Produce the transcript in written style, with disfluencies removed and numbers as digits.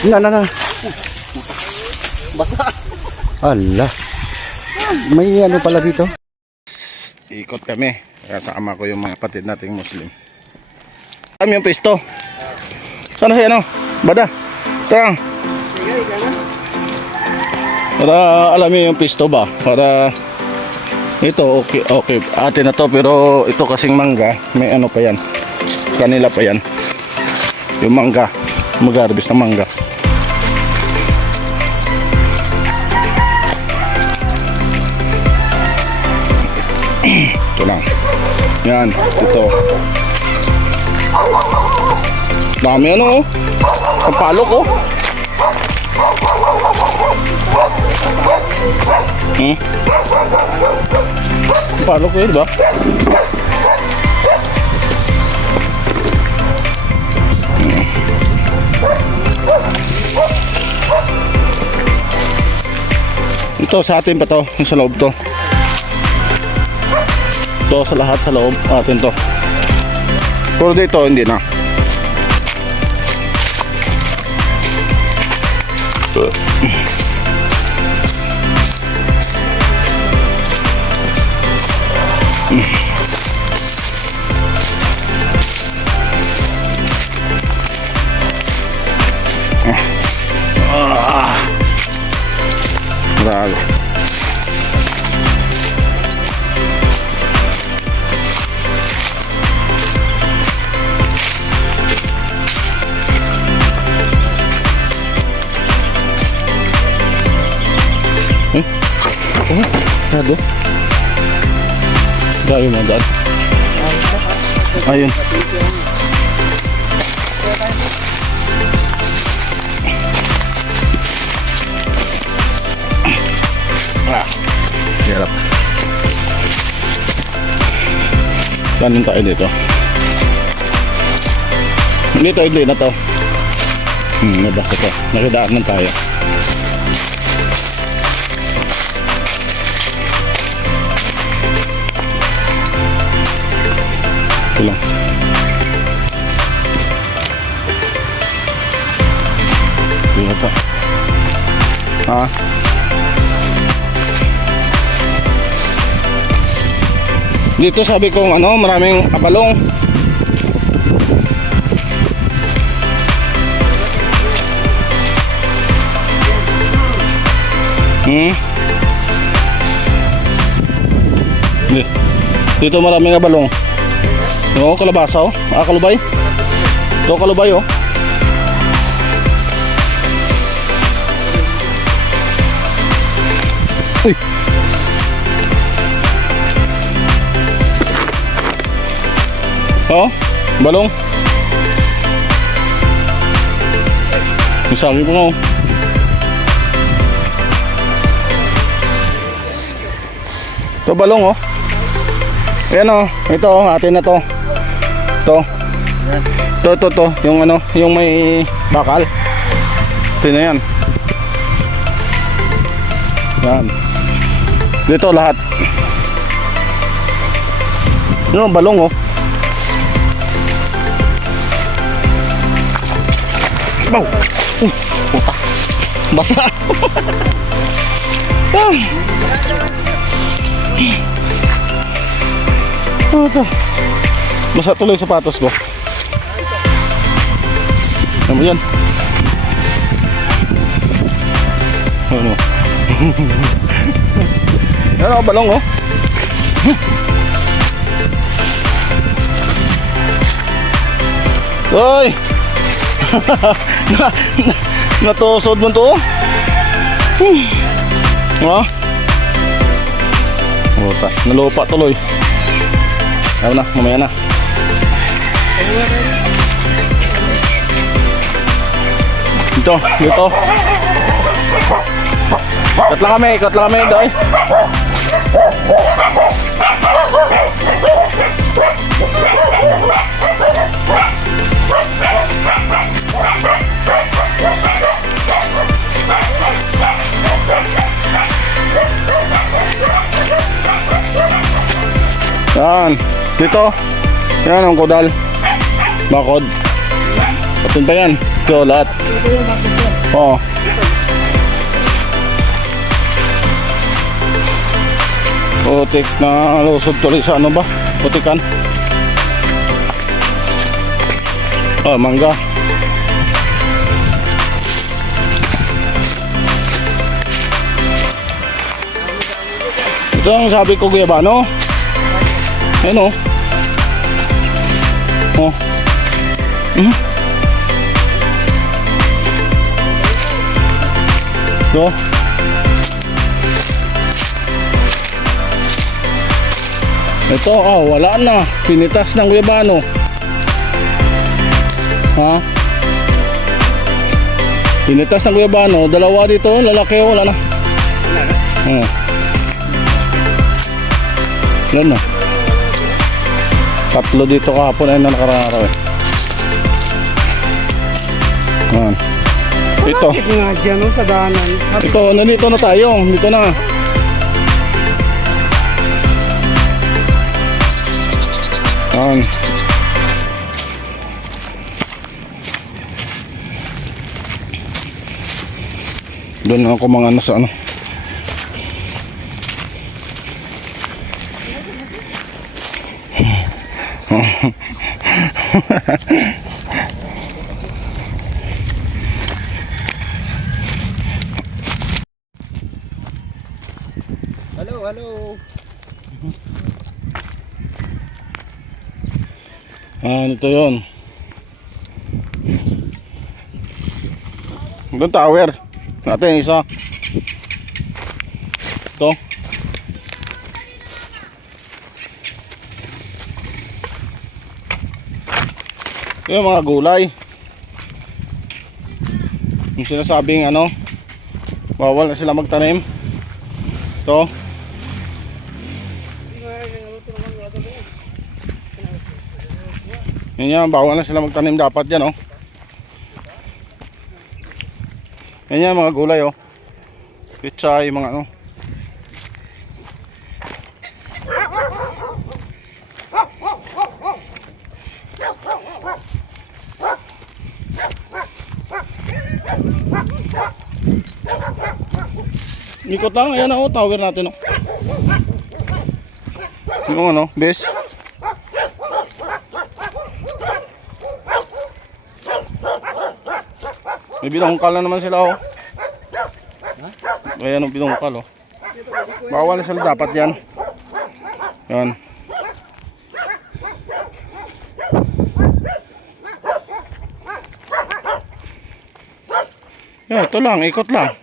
Na. Basa. Ala. May ano pala dito. Ikot kami. Kasama ko yung mga kapatid nating Muslim. Kami yung pisto. Sana siya ano? Bada. Tara. Para alamin yung pisto ba? Para ito okay. Atin na to pero ito kasing mangga, may ano pa yan. Kanila pa yan. Yung mangga. Mag-harvest ng mangga. Ito lang. Yan, ito. Dami ano oh. Kapalok oh. Kapalok eh, diba? Ito sa atin pa to, yung sa loob to. Ito sa lahat sa loob atin to. Pero dito hindi na. Grabe. Ada. Grabe mo dad. Ayun. Hirap. Kanin tayo dito. Dito hindi na to. Nabasa to. Nakidaanan tayo. Ito lang. Dito to. Dito sabi kong ano, maraming abalong. Dito maraming abalong. Oo, kalabasa oh. Kalubay. Ito kalubay oh. Uy. Oh, balong. Sabi ko nga oh. Ito balong oh. Ayan oh, ito oh, atin na to. To. Yung ano, yung may bakal. Ito na yan. Yan. Dito lahat. Yung balong oh. Bow! Puta! Basa! Basa tuloy yung sapatos ko. Ano mo yan? Ano? Ano ang balong oh? Oy! Natusod mo to. Oh. Nalupa tuloy. Ayaw na, mamaya na. Dito. Ikot lang kami doy. Yan, dito. Yan ang kodal. Bakod. Patin pa yan. Ito lahat. Oo. Putik na lusod tuloy sa ano ba? Putikan. Oh, mangga. Ito ang sabi ko, guyabano. Ayan o. Oh. Ito. Ito, wala na. Pinitas ng guyabano. Ha? Pinitas ng guyabano. Dalawa dito, lalaki, wala na. Yan na. Tatlo dito kahapon ay na nakararaw eh. Yan. Ito. Nga dyan no, sa daanan. Ito, nandito na tayo. Dito na. Yan. Doon ako mga ano sa ano. Hello. Ito yun. Doon tower. Natin isa. Ito. Ito yung mga gulay. Yung sinasabing ano, bawal na sila magtanim. Ito. Yan yan, bawal na sila magtanim dapat yan oh. Yan yan mga gulay oh. Pichay, mga ano. Ikot lang, ayan oh, tower natin oh. Yung ano, base. May binungkal na naman sila oh. Ayan ang binungkal oh. Bawal na sila dapat yan. Yan. Yan, ito lang, ikot lang.